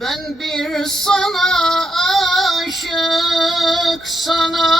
Ben bir sana aşık, sana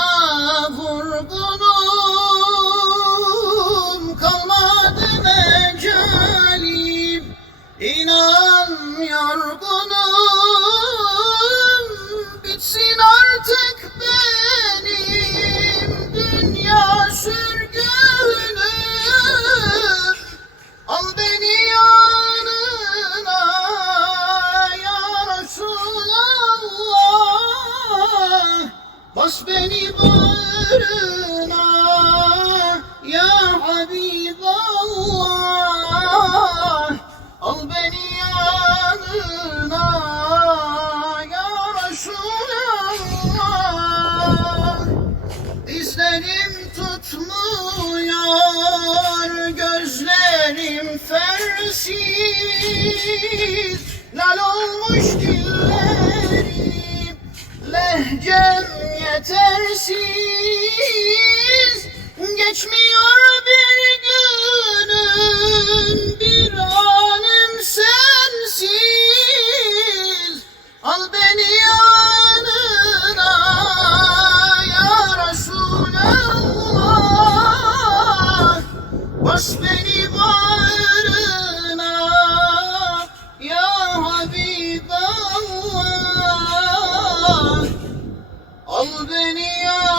Bas beni bağrına ya Habiballah Al beni yanına ya Resulallah. Dizlerim tutmuyor, gözlerim fersiz. Lal olmuş dillerim, lehcem yetersiz. Geçmiyor bir günüm, bir anım sensiz. Al beni yanına ya Resulallah. Bas beni bağrına ya Habiballah 没有